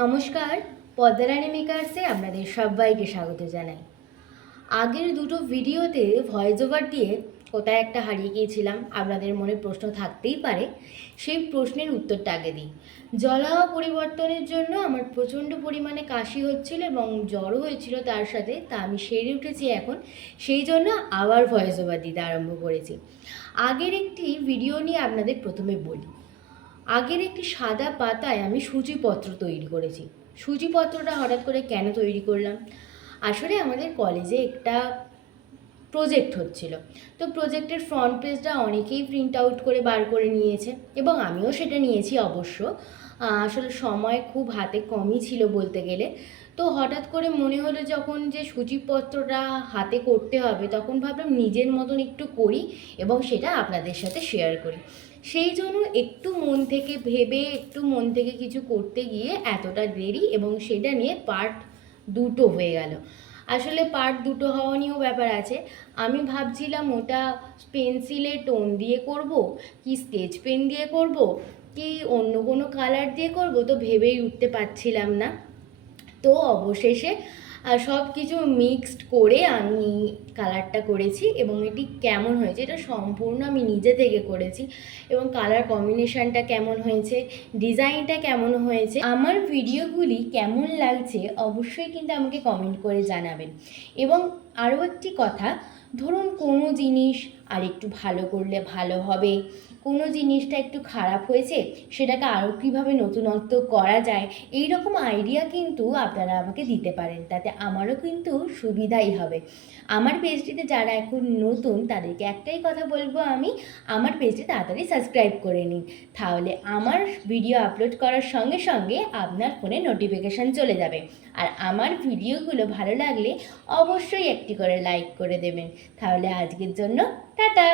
নমস্কার, পদ্মারানী মেকার্সে আপনাদের সবাইকে স্বাগত জানাই। আগের দুটো ভিডিওতে ভয়েস ওভার দিয়ে কোথায় একটা হারিয়ে গিয়েছিলাম, আপনাদের মনে প্রশ্ন থাকতেই পারে। সেই প্রশ্নের উত্তরটা আগে দিই। জলবায়ু পরিবর্তনের জন্য আমার প্রচণ্ড পরিমাণে কাশি হচ্ছিল এবং জ্বরও হয়েছিল তার সাথে, তা আমি সেরে উঠেছি এখন, সেই জন্য আবার ভয়েস ওভার দিতে আরম্ভ করেছি। আগের একটি ভিডিও নিয়ে আপনাদের প্রথমে বলি। আগের একটি সাদা পাতায় আমি সূচিপত্র তৈরি করেছি। সূচিপত্রটা হঠাৎ করে কেন তৈরি করলাম? আসলে আমাদের কলেজে একটা প্রজেক্ট হচ্ছিল, তো প্রজেক্টের ফ্রন্ট পেজটা অনেকেই প্রিন্ট আউট করে বার করে নিয়েছে এবং আমিও সেটা নিয়েছি অবশ্য। আসলে সময় খুব হাতে কমই ছিল বলতে গেলে। তো হঠাৎ করে মনে হলো যখন যে সূচিপত্রটা হাতে করতে হবে, তখন ভাবলাম নিজের মতন একটু করি এবং সেটা আপনাদের সাথে শেয়ার করি। সেই জন্য একটু মন থেকে ভেবে, একটু মন থেকে কিছু করতে গিয়ে এতটা দেরি, এবং সেটা নিয়ে পার্ট দুটো হয়ে গেল। আসলে পার্ট দুটো হওয়া নিয়েও ব্যাপার আছে। আমি ভাবছিলাম ওটা পেন্সিলে টোন দিয়ে করব, কি স্কেচ পেন দিয়ে করব, কি অন্য কোনো কালার দিয়ে করব, তো ভেবেই উঠতে পারছিলাম না। তো অবশেষে সব কিছু মিক্সড করে আমি কালারটা করেছি এবং এটি কেমন হয়েছে এটা সম্পূর্ণ আমি নিজে থেকে করেছি। এবং কালার কম্বিনেশানটা কেমন হয়েছে, ডিজাইনটা কেমন হয়েছে, আমার ভিডিওগুলি কেমন লাগছে অবশ্যই কিন্তু আমাকে কমেন্ট করে জানাবেন। এবং আরও একটি কথা, ধরুন কোনো জিনিস আর একটু ভালো করলে ভালো হবে, কোনো জিনিসটা একটু খারাপ হয়েছে, সেটাকে আরও কীভাবে নতুনত্ব করা যায়, এই রকম আইডিয়া কিন্তু আপনারা আমাকে দিতে পারেন, তাতে আমারও কিন্তু সুবিধাই হবে। আমার পেজটিতে যারা এখন নতুন তাদেরকে একটাই কথা বলবো আমি, আমার পেজটি তাড়াতাড়ি সাবস্ক্রাইব করে নিন, তাহলে আমার ভিডিও আপলোড করার সঙ্গে সঙ্গে আপনার ফোনে নোটিফিকেশান চলে যাবে। আর আমার ভিডিওগুলো ভালো লাগলে অবশ্যই একটি করে লাইক করে দেবেন। তাহলে আজকের জন্য টাটা।